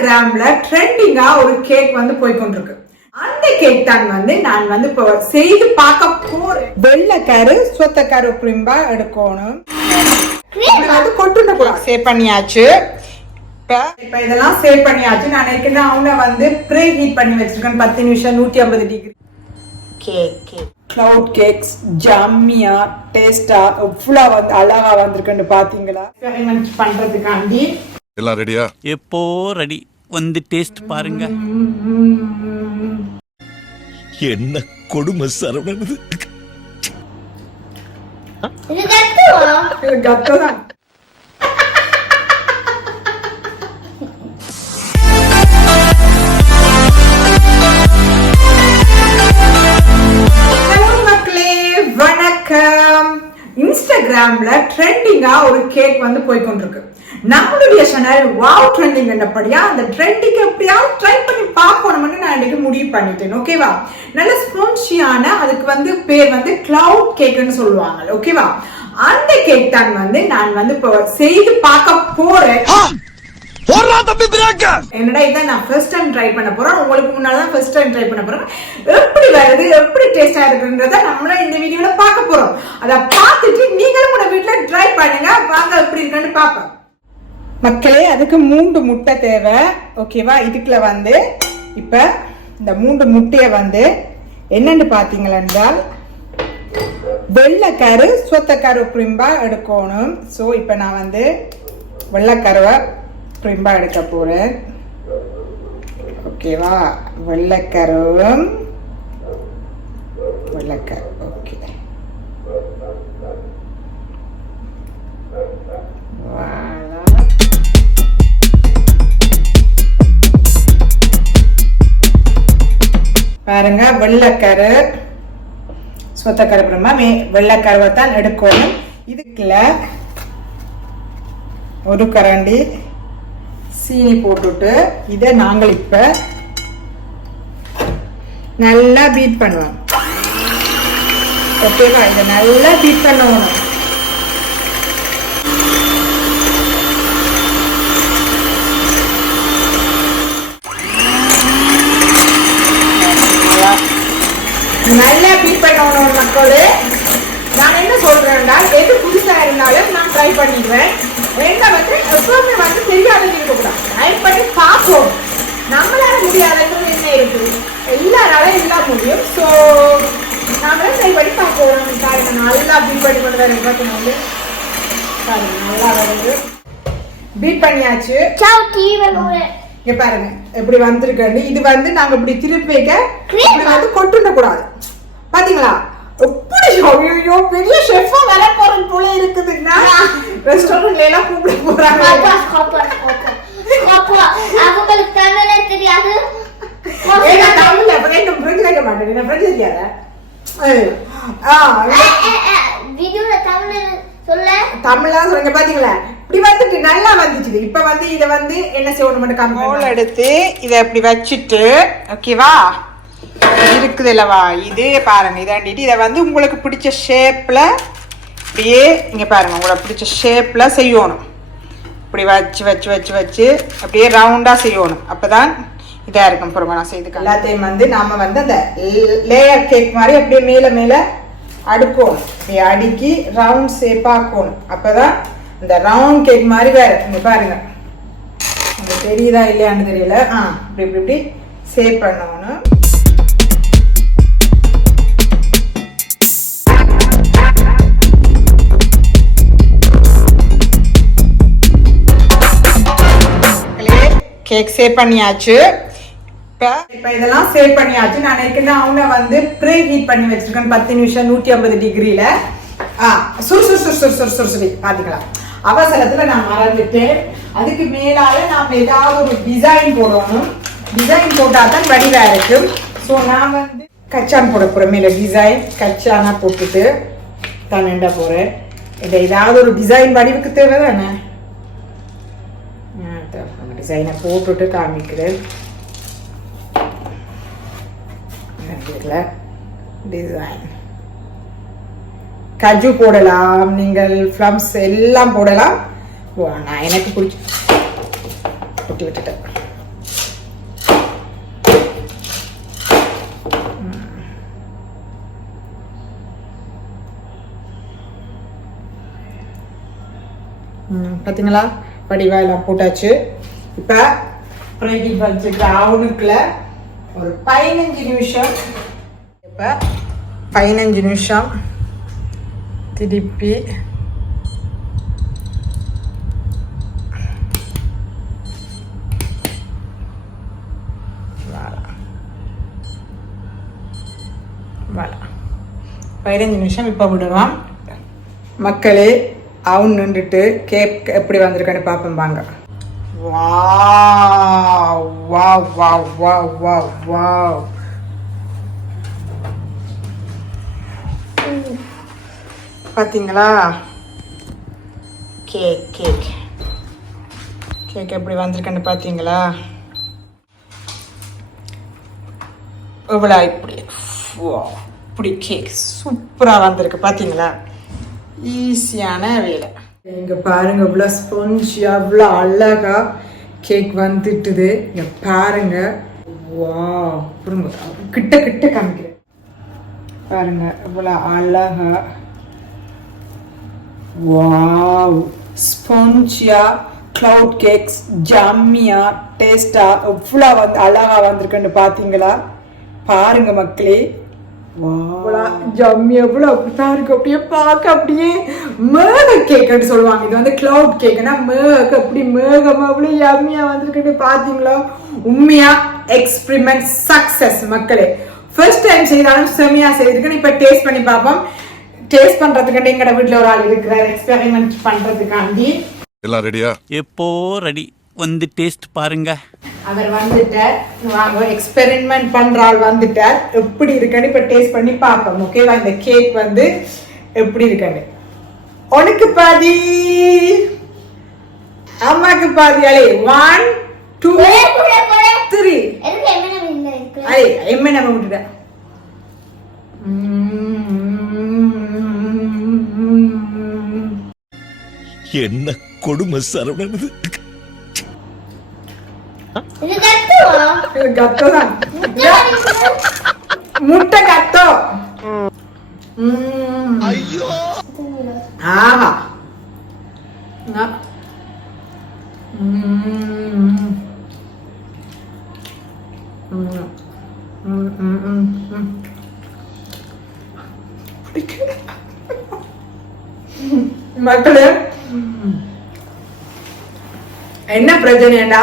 இன்ஸ்டாகிராம்ல ட்ரெண்டிங்கா ஒரு கேக் வந்து போய்கொண்டிருக்கு. அந்த கேக் தான் வந்து நான் வந்து இப்போ செய்து பார்க்க போறேன். வெள்ளைக்கரு சொத்தக்கரு பிரிம்பா எடுக்கணும். வந்து கொட்டுண்ட கூட சேவ் பண்ணியாச்சு. இப்ப இதெல்லாம் சேவ் பண்ணியாச்சு. நான் ஏற்கனவே அவங்க வந்து ப்ரீ ஹீட் பண்ணி வச்சிருக்கேன் 10 நிமிஷம் 150 டிகிரி. கேக் கிளவுட் கேக்ஸ் ஜம்மியா டேஸ்டா எவ்வளோ வந்து அழகா வந்திருக்குன்னு பாத்தீங்களா? எக்ஸ்பெரிமெண்ட் பண்றதுக்காண்டி எல்லாம் ரெடியா? எப்போ ரெடி. வந்து டேஸ்ட் பாருங்க. என்ன கொடுமை சரவணன். கத்ததான். இன்ஸ்டாகிராம்ல ட்ரெண்டிங்கா ஒரு கேக் வந்து போய்கொண்டிருக்கு. நம்மளுடைய சேனல் வாவ் ட்ரெண்டிங் என்னப்படியா அந்த ட்ரெண்டிங் எப்படியாவது ட்ரை பண்ணி பார்க்கணும்னு நான் இன்னைக்கு முடிவு பண்ணிட்டேன். ஓகேவா? நல்ல ஸ்பான்சியான அதுக்கு வந்து பேர் வந்து கிளவுட் கேக்னு சொல்லுவாங்க. ஓகேவா? அந்த கேக் தான் வந்து நான் வந்து இப்போ செய்து பார்க்க போறேன். என்னடா இதான் நான் ஃபர்ஸ்ட் டைம் ட்ரை பண்ண போறேன். உங்களுக்கு முன்னாலதான் ஃபர்ஸ்ட் டைம் ட்ரை பண்ண போறேன். எப்படி வருது எப்படி டேஸ்டா இருக்குன்றத நம்மள இந்த வீடியோல பார்க்க போறோம். அத பார்த்துட்டு நீங்களும் கூட வீட்ல ட்ரை பண்ணுங்க. வாங்க எப்படி இருக்குன்னு பாப்போம். மக்களே, அதுக்கு 3 முட்டை தேவை. ஓகேவா? இதுக்குள்ள வந்து இப்ப இந்த 3 முட்டைய வந்து என்னன்னு பாத்தீங்களா என்றால் வெள்ளைக்கரு சொத்தக்கரு பிரிம்பா எடுக்கணும். ஸோ இப்ப நான் வந்து வெள்ளைக்கருவை பிரிம்பா எடுக்க போறேன். ஓகேவா? வெள்ளைக்கருவும் வெள்ளைக்கரு. ஓகே, பாருங்க, வெள்ளைக்கரு சொத்தக்கரு பிரிம்பா வெள்ளைக்கருவை தான் எடுக்கணும். இதுக்குள்ள ஒரு கரண்டி சீனி போட்டுட்டு இதை நாங்கள் இப்ப நல்லா பீட் பண்ணுவோம். ஓகேவா? இதை நல்லா பீட் பண்ணுவோம். நல்லா பீட் பண்ணணும் மக்களே. நான் என்ன சொல்றேன்னா, எது புதுசா இருந்தாலும் நான் ட்ரை பண்ணிடுவேன். என்ன வந்து எப்பவுமே வந்து தெரியாதது இருக்கக்கூடாது. ட்ரை பண்ணி பார்ப்போம். நம்மளால முடியாதுன்றது என்ன இருக்குது? எல்லாராலும் எல்லாம் முடியும். ஸோ நாமளே ட்ரை பண்ணி பார்ப்போம். பாருங்க, நல்லா பீட் பண்ணி கொண்டு வரேன். வந்து பாருங்க, நல்லா வருது. பீட் பண்ணியாச்சு. இங்க பாருங்க எப்படி வந்திருக்கு. இது வந்து நாங்க இப்படி திருப்பி வைக்க வந்து கொட்டுண்ட கூடாது. பாத்தீங்களா? ஐயோ, பெரிய ஷெஃபா வர போறோம் போல இருக்குதுன்னா ரெஸ்டாரண்ட்ல எல்லாம் கூப்பிட போறாங்க. அவங்களுக்கு தமிழே தெரியாது. ஏன்னா தமிழ்ல அப்பதான் ஃப்ரெஞ்ச் கேட்க மாட்டேன். நான் ஃப்ரெஞ்ச் தெரியாத. வீடியோல தமிழ் சொல்ல தமிழ்ல சொல்லுங்க. பாத்தீங்களா? இப்படி வந்துட்டு நல்லா வந்துச்சு. இப்ப வந்து இத வந்து என்ன செய்யணும் மட்டும் கம்போல் எடுத்து இத இப்படி வச்சிட்டு, ஓகேவா? இருக்குது இல்லவா? இது பாருங்க, இதாண்டிட்டு இதை வந்து உங்களுக்கு பிடிச்ச ஷேப்ல அப்படியே இங்க பாருங்க, உங்களுக்கு பிடிச்ச ஷேப்ல செய்யணும். இப்படி வச்சு வச்சு வச்சு வச்சு அப்படியே ரவுண்டா செய்யணும். அப்பதான் இதா இருக்கும். பொறுமை நான் செய்துக்க. எல்லாத்தையும் வந்து நாம வந்து அந்த லேயர் கேக் மாதிரி அப்படியே மேல மேல அடுக்கணும். அப்படியே அடுக்கி ரவுண்ட் ஷேப்பா ஆக்கணும். அப்பதான் இந்த ரவுண்ட் கேக் மாதிரி வேற. இங்க பாருங்க, உங்களுக்கு தெரியுதா இல்லையான்னு தெரியல. இப்படி இப்படி இப்படி ஷேப் பண்ணணும். கேக் சேவ் பண்ணியாச்சு. இப்ப இதெல்லாம் சேவ் பண்ணியாச்சு. நான் ஏற்கனவே அவங்க வந்து ப்ரீ ஹீட் பண்ணி வச்சிருக்கேன் 10 நிமிஷம் 150 டிகிரில. சுறுசுறுசுறுசுறுசுறுசுறு பாத்தீங்களா? அவசரத்துல நான் மறந்துட்டேன். அதுக்கு மேலால நாம ஏதாவது ஒரு டிசைன் போடணும். டிசைன் போட்டா தான் வடிவா இருக்கும். ஸோ நான் வந்து கச்சான் போட போறேன். மேல டிசைன் கச்சானா போட்டுட்டு தான் என்ன போறேன். இதை ஏதாவது ஒரு டிசைன் வடிவுக்கு தேவை தானே. டிசைனை போட்டுட்டு காமிக்கிறேன். டிசைன் கஜு போடலாம், நீங்கள் ஃப்ளம்ஸ் எல்லாம் போடலாம். நான் எனக்கு பிடிச்சி கொட்டி விட்டுட்டேன். பார்த்தீங்களா வடிவா எல்லாம் போட்டாச்சு. இப்போ ப்ரீஹீட் வச்சுக்கிற அவனுக்குள்ள ஒரு 15 நிமிஷம். இப்போ 15 நிமிஷம் திருப்பி வாழ 15 நிமிஷம் இப்போ விடுவான். மக்களே அவன் நின்றுட்டு கேக் எப்படி வந்திருக்கான்னு பார்ப்போம் வாங்க. Wow wow wow wow wow wow. பார்த்தீங்களா கேக் கேக் கேக் எப்படி வந்திருக்குன்னு பார்த்தீங்களா? எவ்வளோ இப்படி இப்படி கேக் சூப்பராக வந்திருக்கு பார்த்தீங்களா? ஈஸியான வேலை. இங்கே பாருங்க இவ்வளோ ஸ்பாஞ்ச் அவ்வளோ அழகா கேக் வந்துட்டுது. இங்கே பாருங்க வா கிட்ட கிட்ட காமிக்கிறேன் பாருங்க இவ்வளோ அழகா. வாவ் ஸ்பாஞ்சியா க்ளவுட் கேக்ஸ் ஜம்மியா டேஸ்டா எவ்வளோ அழகா வந்திருக்குன்னு பார்த்தீங்களா? பாருங்க மக்களே ஜம்மி எவ்வளோ அப்படித்தான் இருக்கு. அப்படியே பார்க்க அப்படியே மேக கேக்குன்னு சொல்லுவாங்க. இது வந்து கிளவுட் கேக்குன்னா மேக அப்படி மேகமா அவ்வளோ யம்மியா வந்திருக்குன்னு பார்த்தீங்களா? உண்மையா எக்ஸ்பிரிமெண்ட் சக்சஸ் மக்களே. ஃபர்ஸ்ட் டைம் செய்தாலும் செம்மையா செய்திருக்குன்னு இப்போ டேஸ்ட் பண்ணி பார்ப்போம். டேஸ்ட் பண்றதுக்காண்டி எங்கட வீட்டில் ஒரு ஆள் இருக்கிறார் எக்ஸ்பெரிமெண்ட் பண்றதுக்காண்டி. எல்லாம் ரெடியா? எப்போ ரெடி, வந்து டேஸ்ட் பாருங்க. அவர் வந்துட்டார். வாங்க எக்ஸ்பெரிமெண்ட் பண்ற ஆள் வந்துட்டார். எப்படி இருக்குன்னு இப்ப டேஸ்ட் பண்ணி பார்ப்போம். ஓகேவா? இந்த கேக் வந்து எப்படி இருக்குன்னு உனக்கு பாதி அம்மாக்கு பாதி. அலே 1 2 3 அலே எம்ம நம்ம விட்டுட்டேன். என்ன கொடுமை சரவணன். முட்டை கத்தோ. ஆஹா மக்களே என்ன பிரச்சனைடா?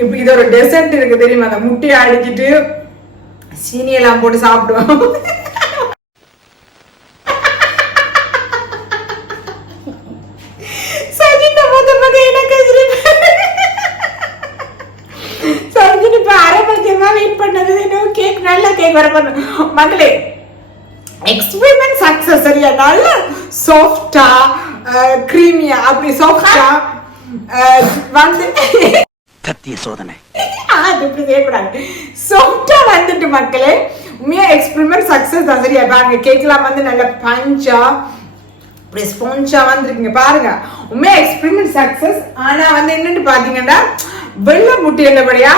இப்ப இது ஒரு டெசர்ட் இருக்கு தெரியுமா? அந்த முட்டையை அடிச்சிட்டு சீனி எல்லாம் போட்டு சாப்பிடுவோம். மக்களே எக்ஸ்பெரிமெண்ட் சக்சஸ். சரியா? நல்ல சாஃப்டா கிரீமியா அப்படி சாஃப்டா வந்து கத்திய சோதனை சாஃப்டா வந்துட்டு மக்களே. உண்மையா எக்ஸ்பெரிமெண்ட் சக்சஸ் தான். சரியா? பாருங்க கேக்லாம் வந்து நல்ல பஞ்சா இப்படி ஸ்பாஞ்சா வந்துருக்குங்க பாருங்க. உண்மையா எக்ஸ்பெரிமெண்ட் சக்சஸ். ஆனா வந்து என்னன்னு பாத்தீங்கன்னா வெள்ளை முட்டை என்னபடியா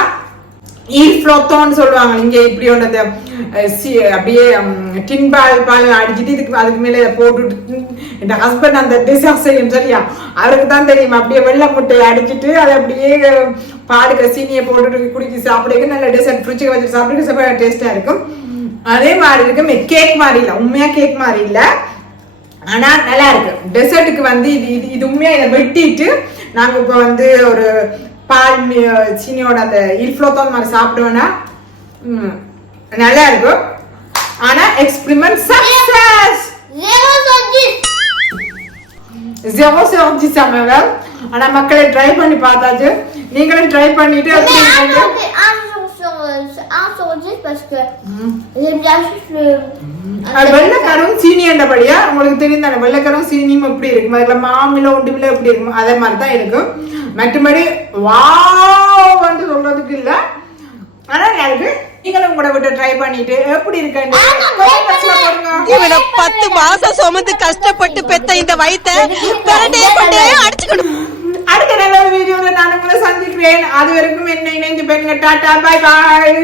ஈல்ஃப்ளோத்தோன்னு சொல்லுவாங்க. இங்க இப்படி ஒன்றது அப்படியே டின் பால் அடிச்சுட்டு இதுக்கு அதுக்கு மேல போட்டுட்டு என் ஹஸ்பண்ட் அந்த டிசர்ட் செய்யும். சரியா? அவருக்கு தான் தெரியும். அப்படியே வெள்ளை முட்டையை அடிச்சுட்டு அதை அப்படியே பாலுக்கு சீனியை போட்டுட்டு குடிக்கி சாப்பிடுங்க. நல்ல டெசர்ட் ஃப்ரிட்ஜுக்கு வச்சு சாப்பிடுங்க. ரொம்ப டேஸ்டா இருக்கும். அதே மாதிரி இருக்கும். கேக் மாதிரி இல்லை, உண்மையா கேக் மாதிரி இல்லை, ஆனா நல்லா இருக்கு. டெசர்ட்டுக்கு வந்து இது உண்மையா இதை வெட்டிட்டு நாங்க இப்போ வந்து ஒரு பால் சீனியோட அந்த இல்ஃப்ளோத்தோன் மாதிரி சாப்பிடுவேன்னா நல்லா இருக்கும். ஆனா எக்ஸ்பெரிமெண்ட் சக்சஸ். 0 sur 10 சமவல். ஆனா மக்களை ட்ரை பண்ணி பார்த்தாச்சு. நீங்களும் ட்ரை பண்ணிட்டு வெள்ளைக்கரும் சீனி என்றபடியா உங்களுக்கு தெரியும் தானே? வெள்ளைக்கரும் சீனியும் எப்படி இருக்கும்? அதுல மாமில ஒன்றுமில்ல எப்படி இருக்கும்? அதே மாதிரிதான் இருக்கும். மற்றபடி வாவ் வந்து சொல்றதுக்கு இல்ல. ஆனா எனக்கு நீங்களும் கூட விட்டு ட்ரை பண்ணிட்டு எப்படி இருக்கீங்க? 10 மாசம் சுமந்து கஷ்டப்பட்டு பெத்த இந்த வயித்தை அடிச்சுக்கணும். அடுத்த நல்ல வீடியோல நான் உங்களை சந்திக்கிறேன். அது வரைக்கும் என்ன இணைந்து பெண்கள் டாடா பை பாய்.